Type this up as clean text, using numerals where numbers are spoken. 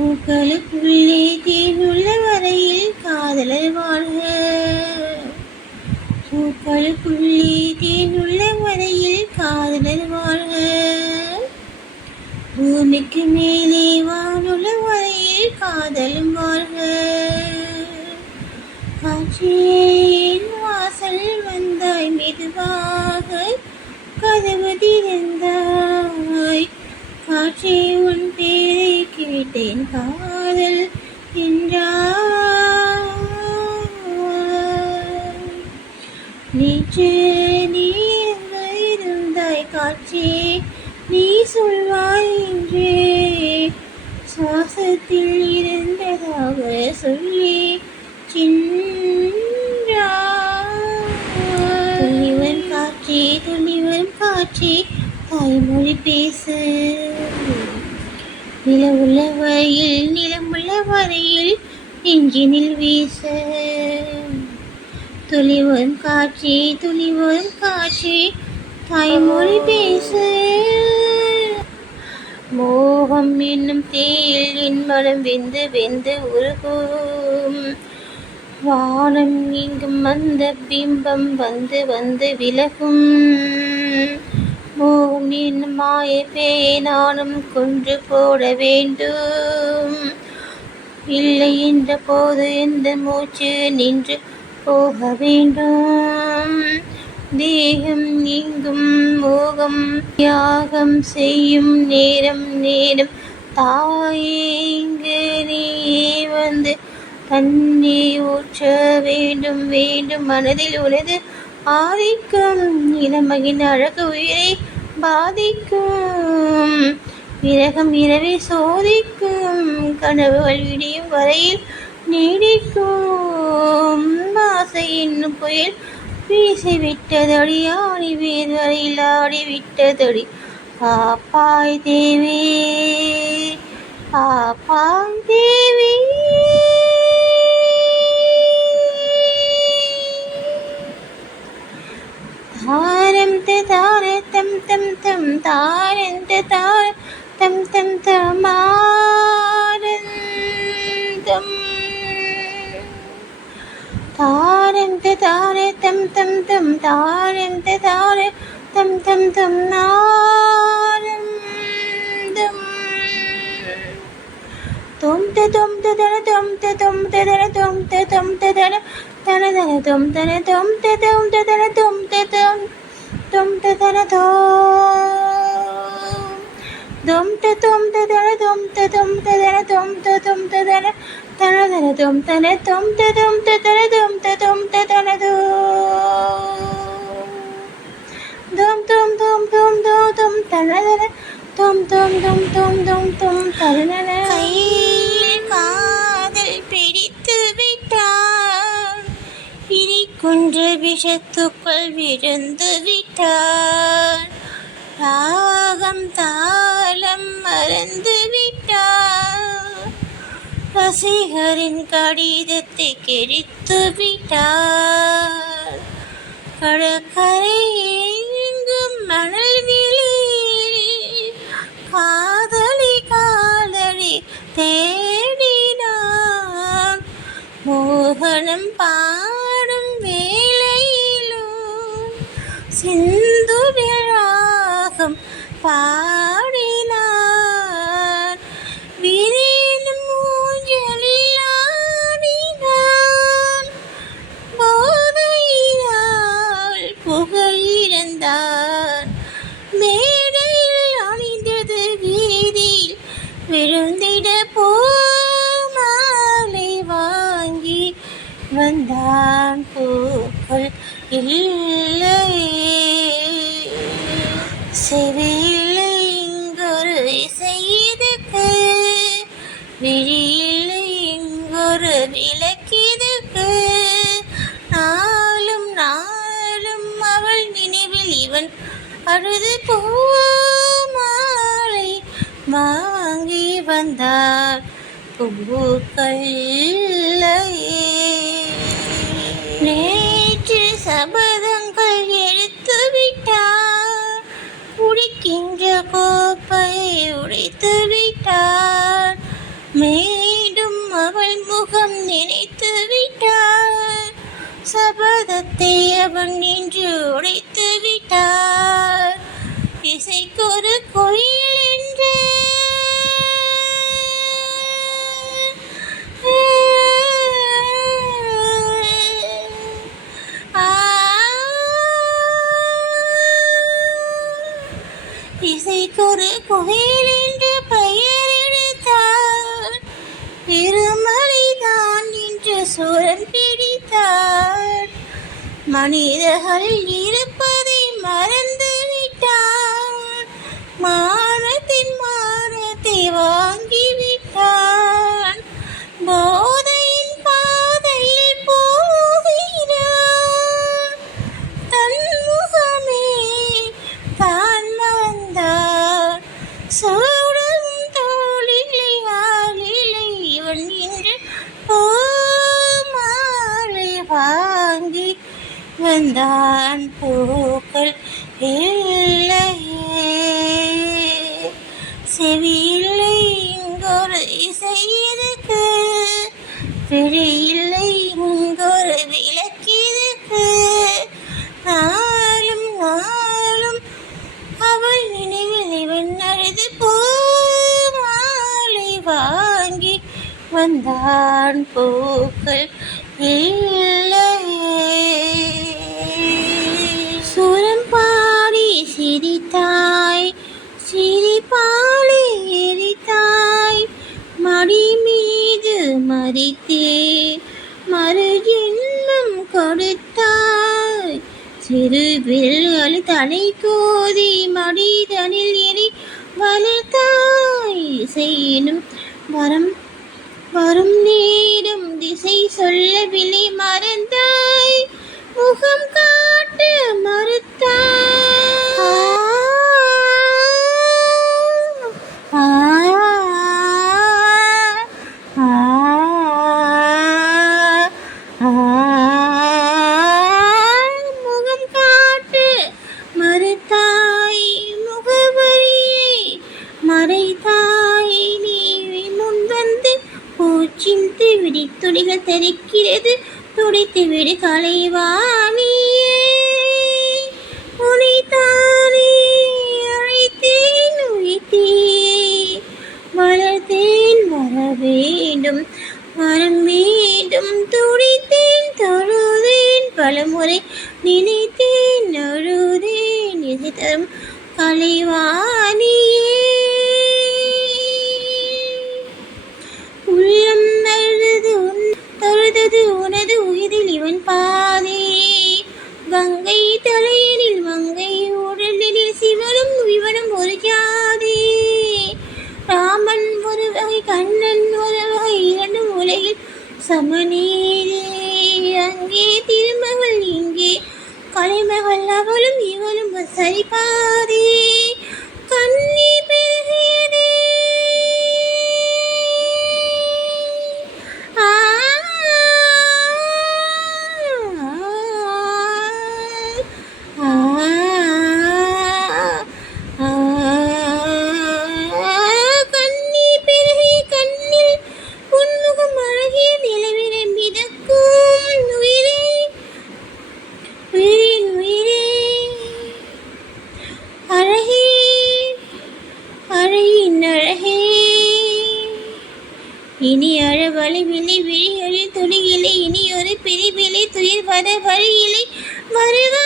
பூக்களுக்குள்ளே தேனுள்ள வரையில் காதலர் வாழ்க. பூக்களுக்குள்ளே தேனுள்ள வரையில் காதலர் வாழ்க. பூமிக்கு மேலே வானுள்ள வரையில் காதலும் வாழ்க. காற்றின் வாசல் வந்தாய் மெதுவாக கதவு திறந்தாய். காற்றே உன் பேரை கேட்டேன் காதல் என்றாய். நேற்று நீ எங்கு இருந்தாய் காற்றே நீ சொல்வாய் என்றே சுவாசத்தில் இருந்ததாக சொல்லி துளிவரும் காற்றே துளிவரும் காற்றே தாய்மொழி பேசு. நிலவுள்ள வரையில் நிலமுள்ள வரையில் நெஞ்சினில் வீச. துளிவரும் காற்றே துளிவரும் காற்றே தாய்மொழி பேசு. மோகம் என்னும் தேயில் என் மனம் வெந்து வெந்து உருகும். வானம் எங்கும் அந்த பிம்பம் வந்து வந்து விலகும். மோகம் என்னும் மாய பேயை நானும் கொன்று போட வேண்டும். இல்லை என்ற போது எந்த மூச்சு நின்று போக வேண்டும். தேகம் எங்கும் மோகம் தியாகம் செய்யும் நேரம் நேரம் தாயே இங்கு நீ வந்து தண்ணி ஊற்ற வேண்டும் வேண்டும். மனதில் உனது ஆதிக்கம் இளமகின் அழகு உயிரை பாதிக்கும். விரகம் இரவை சோதிக்கும். கனவுகள் விடியும் வரையில் நீடிக்கும். ஆசை என்னும் புயல் வீசிவிட்டதடி ஆணி வேர் வரையில் ஆடிவிட்டதடி. காப்பாய் தேவி காப்பாய் தேவி. தாரம் தார தம் தம் தம் தாரம் தார தம் தம் தமாரந்தம். தாரம் தார தம் தம் தம் தாரம் தார தம் தம் தம் நாரந்தம். தொம் தொம் தர தொம் தொம் தர தொம் தொம் தர தன தன தொம் தன தொம் தொம் தர தொம் தொம் தொம் தர தொம் தொம் தர தொம் தொம் தர தொம் தொம் தர தன தன தொம் தன தொம் தொம் தர தொம் தொம் தன தொம் தொம் தொம் தொம் தொம் தன தன தொம் தொம் தொம் தொம் தொம் தொம் தன. கையில் காதல் பிடித்து விட்டார். இனி கொன்று விஷத்துக்குள் விழுந்து விட்டார். ராகம் தாளம் மறந்து விட்டார். ரசிகரின் கடிதத்தை கிழித்து விட்டார். கடற்கரை எங்கும் மணல் வெளியில் காதலி காதலி தேடினார். மோகனம் பாடும் வேளையிலும் சிந்துராகம் பாடினார். விரினும் ஊஞ்சலில் ஆடினார். போதையினால் புகையிழந்தார். மேடையில் அணிந்தது வீதியில் விழுந்திட பூமாலை வாங்கி வந்தான். பூக்கள் இல்லையே செவியில்லை இங்கொரு இசையதுக்கு. விழியில்லை இங்கொரு விளக்கிதுக்கு. நாளும் நாளும் அவள் நினைவில் இவன் அழுது பூமாலை வாங்கி வந்தார். பூக்கள் இல்லையே. நேற்று சபதங்கள் எடுத்து விட்டார். உடைக்கின்ற கோப்பை உடைத்து விட்டார். மீண்டும் அவள் முகம் நினைத்து விட்டார். சபதத்தை அவன் நின்று உடைத்து விட்டார். இசைக்கொரு கோயில் என்று இசைக்கொரு கோயில் என்று பெயர் எடுத்தார். திருமலைதான் என்று சூரன் பிடித்தார். மனிதர்கள் இருப்பதை மறந்து விட்டார். மானத்தின் மானத்தை வாங்கிவிட்டான். போதையின் பாதையில் போகிறான். தன் முகமே தான் மறந்தான். சூடும் தோளிலை ஆளிலை இவன் இன்று பூமாலை வாங்கி வந்தான். பூக்கள் இல்லையே, செவியில்லை இங்கொரு இசை இருக்கு. விழியில்லை இங்கொரு விளக்கிருக்கு. நாளும் நாளும் அவள் நினைவில் இவன் அழுது பூமாலை வாங்கி வந்தான். பூக்கள் இல்லையே. சூரம் பாடி சிரித்தாய், சிரிப்பாலே எரித்தாய். மடி மீது மறித்தே மறு ஜென்மம் கொடுத்தாய். சிறு விரல்கள் தலை கோதி மடிதனில் எரி வளர்த்தாய். செய்யணும் வரம் வரும் நேரம் திசை சொல்லவில்லை மறந்தாய். முகம் காட்ட மறுத்தாய். முகம் காட்ட மறுத்தாய். முகவரியை மறைத்தாய். நீ முன் வந்து பூச்சிந்து விடி துளிகள் தெரிக்கிறது. துடைத்து விடு கலைவாணியே. உனைத்தானே அழைத்தேன் உயிர்த்தேன். வளர்த்தேன் வர வேண்டும் வரம் வேண்டும். துடித்தேன் தொழுதேன் பலமுறை நினைத்தேன் அழுதேன். இசை தரும் கலைவாணியே. உள்ளம் தழுதது உனது உயிரில் இவன் பாதே. கங்கை தலையனில் மங்கை உடலில் சிவனும் இவனும் ஒரு ஜாதி. ராமன் ஒரு வகை கண்ணன் ஒரு வகை இரண்டும் உலகில் சமநீதி. அங்கே திருமகள் இங்கே கலைமகள் அவளும் இவளும் சரிபாதி. கண்ணி பெருகியதே இனி அழவழி விழி விழிகளில் துளியிலே. இனி ஒரு பிரிவிலை துயிர் வர வழியிலே வருவா.